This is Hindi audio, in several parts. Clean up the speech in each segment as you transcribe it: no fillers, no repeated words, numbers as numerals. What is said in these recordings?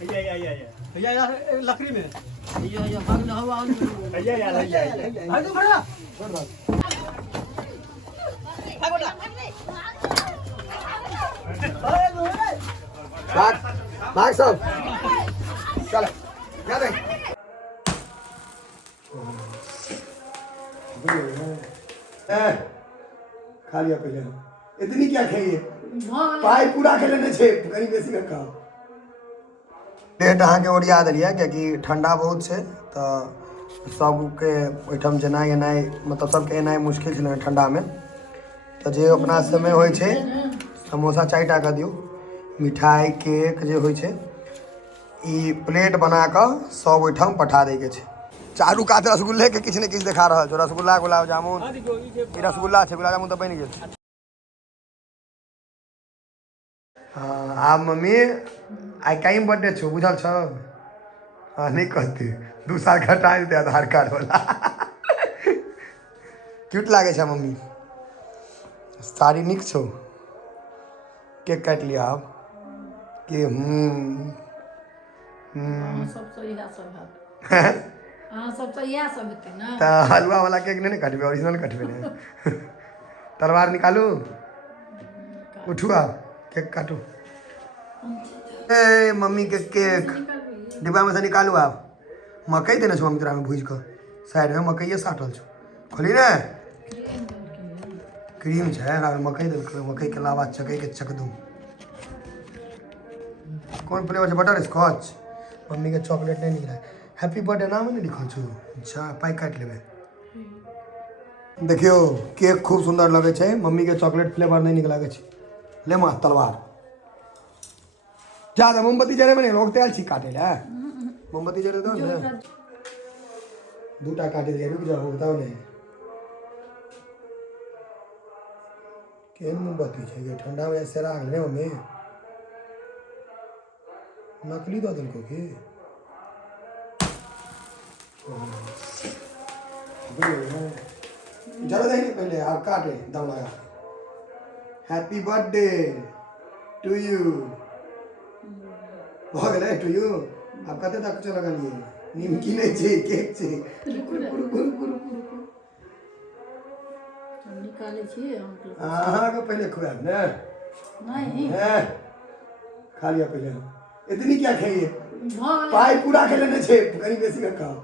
भैया यार लकड़ी में भैया भाग ना हवा भैया यार भाग दो खड़ा भाग सब चल क्या दे खा लिया पहले इतनी क्या खाइए पाई पूरा खेले ने छे कहीं बेसी का खाओ पेट अहाँ के ओरिया देलिए क्योंकि ठंडा बहुत है तो सबके ओहिठाम जेनाइ एनाइ मतलब सबके एनाइ मुश्किल छलै ठंडा में तो जे अपना समय होइ छै समोसा 4 टा के दियौ मिठाई केक जे होइ छै ई प्लेट बना कऽ सब ओहिठाम पठा दै के छै चारू कात रसगुल्ले के किछु ने किछु देखा रहल छौ रसगुल्ला गुलाब जामुन ई रसगुल्ला छै गुलाब जामुन तो बनि गेल हाँ आब मम्मी आई टाइम बर्थडे छौ बुझल छौ हाँ नहीं कहते 2 साल घटा देते आधार कार्ड वाला क्यूट लागे छै मम्मी साड़ी निक छौ केक काट लिया अब के हलवा वाला केक नहीं काटबे ओरिजिनल काटबे ने तलवार निकालू उठुआ केक काटू ए मम्मी के केक डिब्बा में से निकालू आप मकई देने छो मम्मी तोरा में भूज कर साइड में मकई साटल छो खोली ने क्रीम छै मकई देलकै मकई के अलावा चकै के चक दूँ कौन फ्लेवर छै बटर स्कॉच मम्मी के चॉकलेट नहीं निकला हैप्पी बर्थडे नाम नहीं लिखल छो अच्छा पाई काट लेबे देखियो केक खूब सुंदर लगे छै मम्मी के चॉकलेट फ्लेवर नहीं निकला छै ले माँ तलवार ज्यादा मोमबत्ती जरे में नहीं रोकते आल छी काटे ला मोमबत्ती जरे दो ना 2 टा काटे दे रुक जाओ बताओ नहीं केहन मोमबत्ती छै ये ठंडा में ऐसे राख ले मम्मी नकली दो दिल को की जरा दे नहीं पहले आप काटे दम लगा हैप्पी बर्थडे टू यू हो गए टू यू आप कहते तक चला गलिए निमकी नहीं चाहिए केक चाहिए निकाले छिए अंकल हां का पहले खुआ ना नहीं खा लिया पहले इतनी क्या खाइए पाई पूरा खेले ने छे कहीं बेसी का खाओ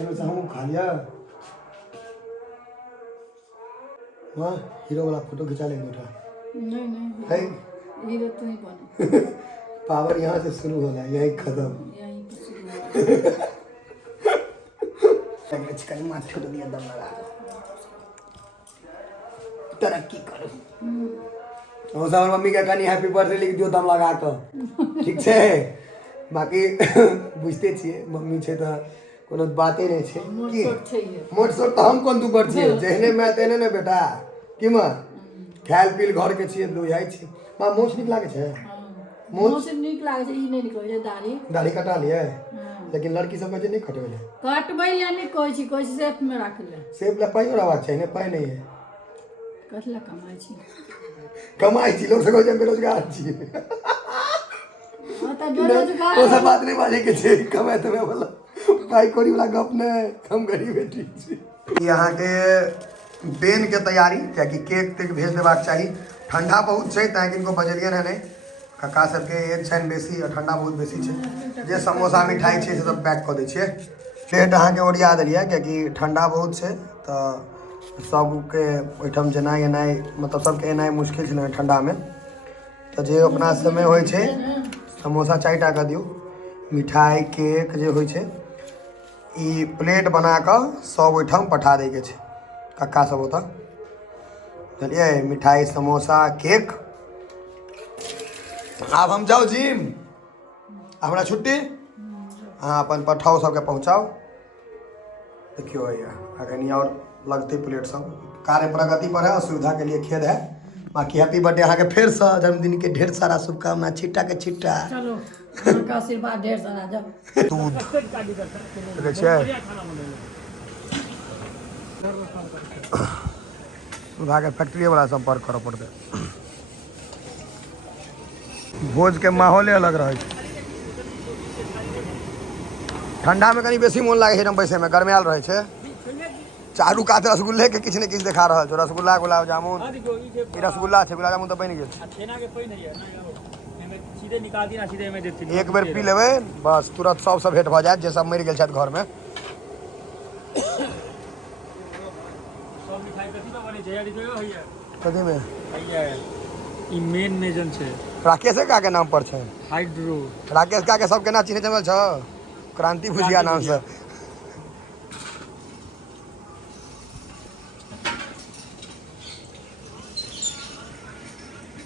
एनो से हम खा लिया हां हीरो वाला फोटो खिंचा लेंगे उठा नहीं है हीरो तो नहीं बने पावर यहाँ से शुरू होला यही खत्म यहीं पे शुरू हो चिकन मार छोड़ दिया दम लगा तरक्की करो और सब मम्मी का कहानी हैप्पी बर्थडे लिख दियो दम लगा कर ठीक छै बाकी बुझते छिए मम्मी छै त कोनो बाते नहीं छै मोट सोट तो हम कोन दुबर छिए जेहने मैं तेने ने बेटा की मां खायल पील घर के छिए दो जाइ छी मां मोछ निक लागे छै मोछ निक लागे छै ई नहीं निकले छै दाढ़ी कटा लिए लेकिन लड़की सब के नहीं कटबे ले कटबै ले नहीं कोई शेप में राख ले शेप ले पाई रहबाक छै ने पाई नहीं है कथला कमाई छी लोग सब बेरोजगार छी त बेरोजगार ओ सब बात नहीं बाजे के छै कमाई तमे वाला पाई कोरी वाला गप ने हम गरीब बेटी छी यहाँ के बेन के तैयारी क्योंकि केक तेक भेज देबाक चाहिए ठंडा बहुत है तैं किनको बजलियन है नहीं कका सबके एज छनि बेसी और ठंडा बहुत बेसी है जे समोसा मिठाई छै से सब पैक कऽ दै छियै प्लेट अहाँ के ओरिया देलिए क्योंकि ठंडा बहुत है तो सबके ओहिठाम जेनाइ एनाइ मतलब सबके एनाइ मुश्किल छलै ठंडा में तो जे अपना समय होइ छै समोसा 4 टा के दियौ मिठाई केक जे होइ छै ई प्लेट बना कऽ सब ओहिठाम पठा दै के छै कक्का सब ओतऽ चलिए मिठाई समोसा केक अब हम जाओ जिम हमरा छुट्टी हाँ अपन पठाओ सबके पहुँचाओ देखियो भैया अखन और लगते प्लेट सब कार्य प्रगति पर है असुविधा के लिए खेद है बाकी हैप्पी बर्थडे अहाँ के फिर से जन्मदिन के ढेर सारा शुभकामना छिट्टा के छिट्टा चलो उनका आशीर्वाद ढेर सारा जाओ दूध देखे छियै सुधा के फैक्ट्री वाला संपर्क करऽ पड़तै भोज के माहौले अलग रहे छै। ठंडा में कनी बेसी मोन लागे छै बैसे में, गरमायल रहे छै। चारू कात रसगुल्ले के किछु ने किछु देखा रहल छै, रसगुल्ला गुलाब जामुन, ई रसगुल्ला छै, गुलाब जामुन तो बनि गेल छै। एक बेर पी लेबै बस तुरंत सबसे भेंट भऽ जायत जे सब मरि गेल छथि घर में। कथी में मेन मेजन छै, राकेश का के नाम पर छै। हाइड्रो राकेश का के सब केना चिन्हे चलल छ, क्रांति भुजिया नाम से।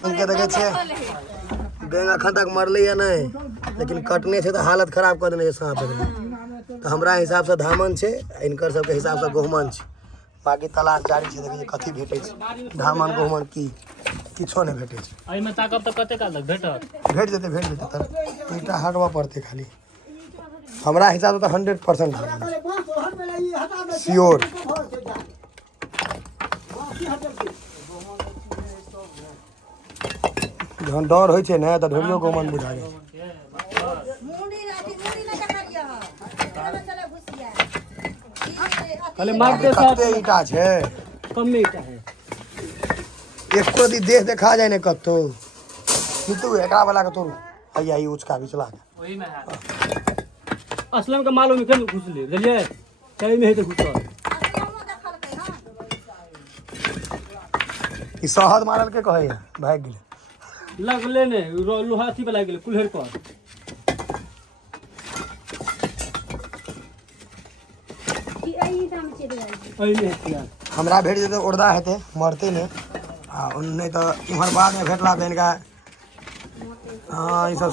उनके देखे छे बेंग अखन तक मरले या नहीं, लेकिन कटने से तो हालत खराब कर देने सांप एकदम। तो हमरा हिसाब से धामन छे, इनकर सबके हिसाब से गहुमन छे। बाकी तलाश जारी छे, देखिए कथी भेटे छे। धामन गहुमन की किछो नहीं भेटे छे। एहि में ताकब त कते काल तक भेटत? भेट जेते तर ईटा हटवा पड़ते खाली। हमरा हिसाब से तो 100% श्योर। जहन डर होइ छै ने तो ढोलियो गहुमन बुझा जाए। कले मारते कते ईटा छे, कम ईटा है। एको दी देह देखा जाए ने कतो नीतू एकरा वाला के तोड़ भैया ई उचका भी चला के वही में है असलम के मालूम में केन घुसले बुझलिए कई में है तो घुसल। ई शहद मारल के कहे है भाग गेले लगले ने लोहा अथी पे लाग गेले कुल्हड़ पर। हमरा भेट जेते उड़दा हेते मरते ने आ नहीं तो इमहर बाद में भेटला तो इनका हाँ ई सब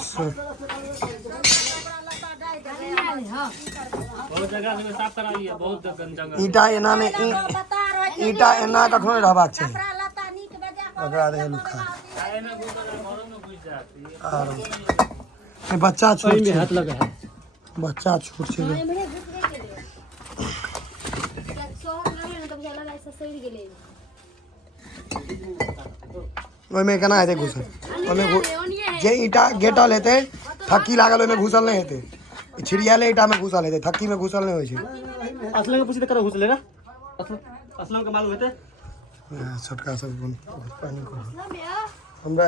बहुत जगह से साफ करा लिया, बहुत जगह ईटा एना ने ईटा एना कखनो नहीं रहबाक चाहिए। ओकरा दे लुखा और बच्चा छोड़ में हाथ लगा है, बच्चा छोड़ छे ओइमे केना हेते घुसल, ओइमे जे ईटा गेटल हेते थक्की लागल ओइमे घुसल नहीं हेते, छिड़ियाले ईटा में घुसल हेते, थक्की में घुसल नहीं होय छै। असलम के पूछी त करा घुसले रे असलम के मालूम हेते छोटका सब पानी को हमरा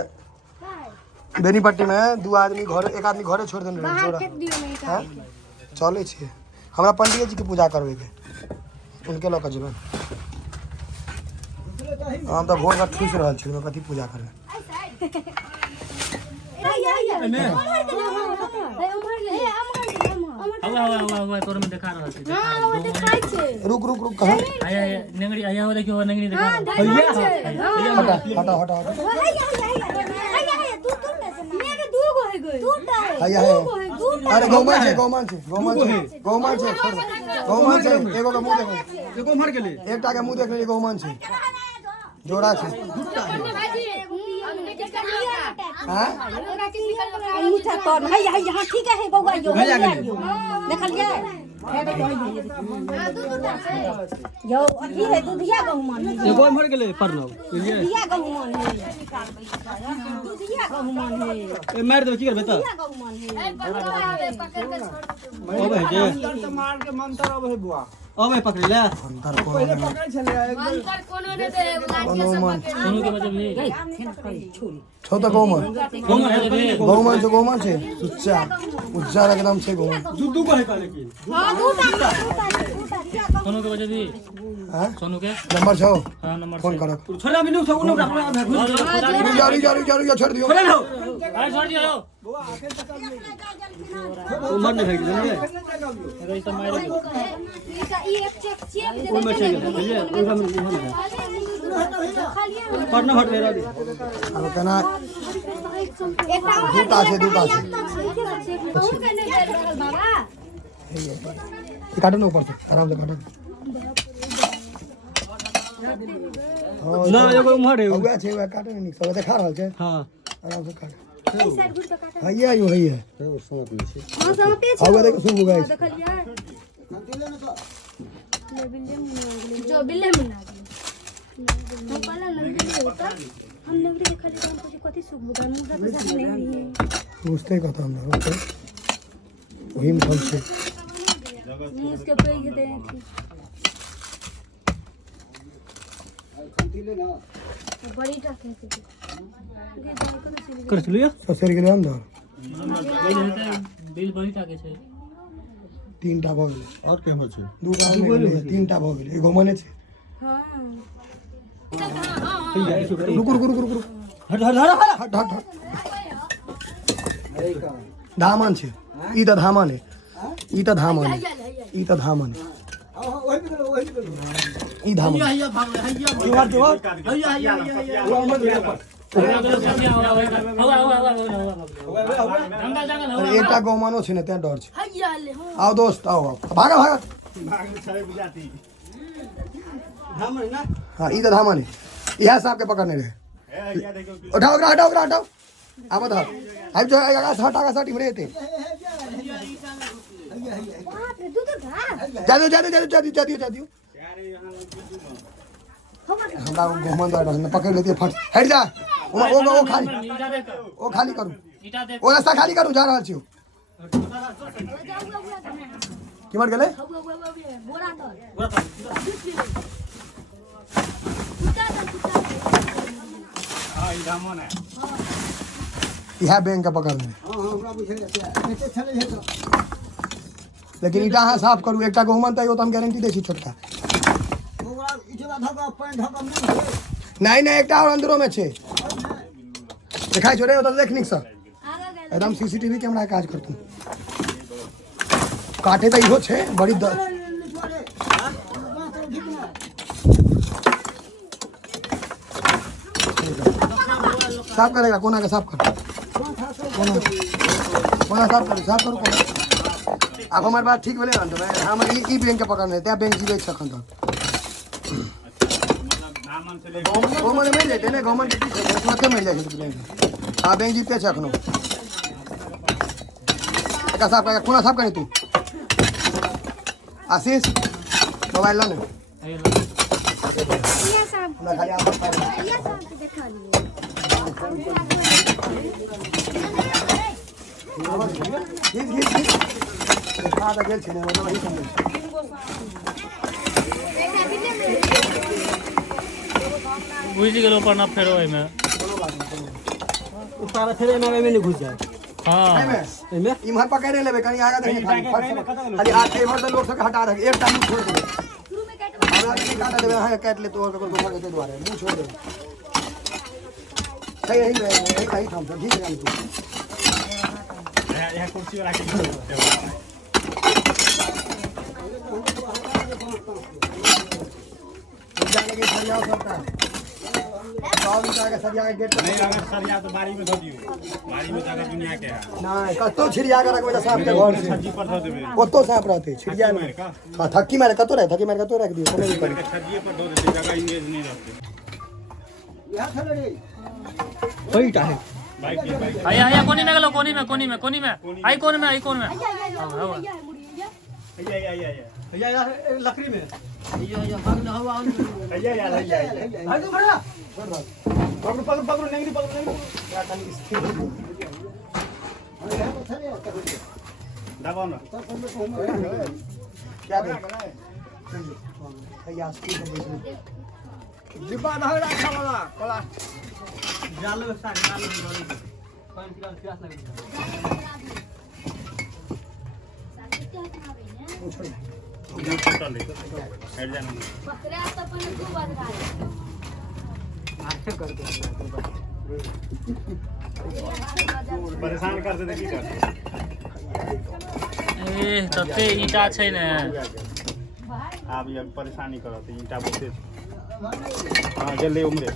बेनीपट्टी में दू आदमी घर एक आदमी घरे छोड़ देने रहे जोड़ा चले छे। हमरा पंडित जी के पूजा करवे के उनके लऽ के जेबन हम तो भोर का ठूस रहल छी, कथी पूजा करे। हुआ तोर में देखा रहल छै। हां वो देखाई छै। रुक रुक रुक कहां आया नेंगड़ी आया हो देखियो नेंगड़ी देखा भैया हटा हटा हटा भैया है अरे गौमान छे गौमान छे गौमान छे गौमान छे गौमान छे एगो के मुंह देख एगो मर गेले एकटा के मुंह देख ले गौमान छे जोड़ा छे हां मीठा तोर है यहां ठीक है बौआ यो देखलिए यो अथी है दूधिया गहुमान है एगो मर गेले परनो दूधिया गहुमान है दूधिया गहुमान है ए मार दे की करबे त गहुमान है पकड़ के छोड़ ओबे जे मार के मंत्र ओबे बुआ ओबे पकड़ ले अंदर पहले पकड़ छले मंत्र कोनो ने दे गौमान कोनो के मतलब नहीं छो तो गौमान छे सुच्चा उज्जर एकदम छे गौमान दुदू को है का लेकिन हां दूटा सोनू के वजह दी हां सोनू के नंबर छो हां नंबर फोन करो छोड़ा बिनु सब उन जारी छोड़ दियो छोड़ लो अरे छोड़ दियो बुआ आके तक उमर नहीं है जानले अगर इस मार ई एक चेक वो में चल गया उनका पढ़ना हट मेरा दी अब केना दूटा छे कहूं के नहीं दे रहल बाबा ये काटो ना ऊपर से आराम से काटो ना एगो उमर है हुआ छे हुआ काटो नहीं सब देखा रहल छे हां आराम से काटो ई साइड घुर पे काटा भैया यो भैया सोच में से हां सब पे हुआ देखो सुन बुगाई देखलिए जो बिल्ले मुना गेले हम पहले नंदी होता हम लग रही खाली हम कुछ कथि सुख बुदा मुंह से साथ नहीं हुई पूछते कहता हम लोग वही में हम से मुंह के पे ही दे बड़ी टाके कर चलियो ससुर के लिए अंदर बिल बड़ी टाके छे 3टा भ गेल और केहन छै दू गांव में 3टा भ गेल एगो मने छै हां रुक हट हट हट हट हट धामन छै ई त धामन है ई त धामन है ई त धामन है ई धामन हैया भाग ले हैया दीवार दीवार हैया हैया वो हमर एकटा गौमानो छै ने त्या डर छै आओ दोस्त आओ भागा भागा धामन ना हाँ ई त धामन है इहा सांप के पकड़ने रहे उठाओ हटाओ हटाओ आब तो आब जो हटा सा टिमरे थे जादियो हमरा घुमन दो पकड़ लेती फट हट जा ओ खाली करू ओ रास्ता खाली करू जा रहल छी की मर गेले इहा बैंक का पकड़ ले लेकिन ईटा अहाँ साफ करू एकटा गहुमन तैयो तो हम गारंटी दै छी छोटका नहीं एकटा और अंदरो में छै देखाई छोड़े ओतऽ देख नीक सर एकदम सीसीटीवी कैमरा काज करतू काटे तो इहो छै बड़ी साफ करेगा कोना के साफ कर कोना साफ करू अब हमारे बात ठीक भेले ना तो हम ई बैंक के पकड़ने त्या बैंक जीवे छखन त गवर्नमेंट मिल जेते ने गवर्नमेंट के पीछे मत मिल जाए बैंक हां बैंक जीते छ अखनो का साफ कर कोना साफ करे तू आशीष मोबाइल ला ने ये सब ना खाली आप ये सब दिखा लिए घिस खादा गेल छने मतलब वही समझ बुझ गेलो पर ना फेरो एमे उतारा फेर एमे नहीं घुस जाए हां एमे इमहर पकड़े लेबे कनी आगा देखे खाली हाथ एमहर से लोग सब हटा दे एकटा मुंह छोड़ दे शुरू में काट हमरा नहीं काट देबे हां काट ले तो और को मर के द्वारे मुंह छोड़ दे सही है सही काम से ठीक है तू यहाँ कुर्सी वाला के जाने के सरिया सकता कौन का सरिया के गेट नहीं अगर सरिया तो बारी में धो दियो बारी में जाके दुनिया के है ना कतो छिड़िया के रखबे साफ के घर से छज्जी पर धो देबे ओतो साफ रहते छिड़िया में हां थक्की मारे कतो रख दियो कोनो भी करे छज्जी पर धो देते जगह इंगेज नहीं रहते यहां चले रे वहीटा है बाइक आया आया कोनी में गलो कोनी में आई कोन में आया यार लकड़ी में पकड़ नहीं दबाओ ना क्या दे या स्कूल में डिब्बा नहीं रखा वाला कोला जाल में साग डाल दे पानी प्यास लगे परेशान कर देते की करते ए तते ईटा छै ने आप ये परेशानी करते ईटा बोलते हां जल्दी उमरे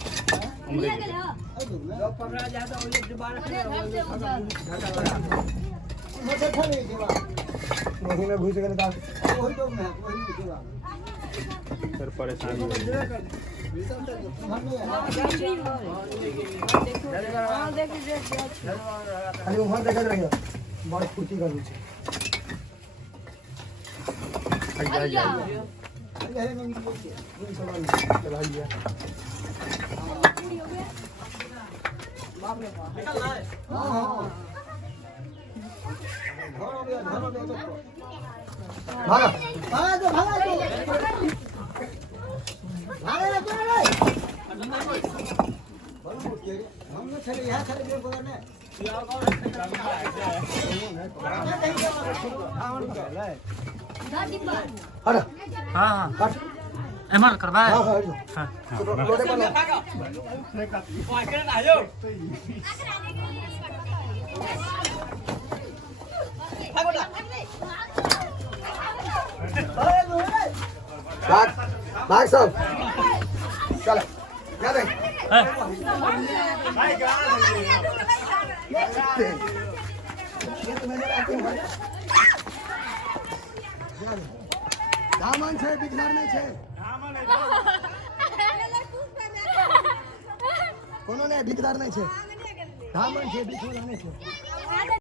वही में घुस गए दाल फिर परेशानी हो खाली उमर देखत रहियो बड़ खुशी करू छै भागा हट हाँ हट एमर करवाए हाँ हाँ लोडे पर भाग भाग सब चल क्या दे दामन छे बिगनर नहीं छे कोनो ने बिगदार नहीं छे दामन छे बिगनर नहीं छे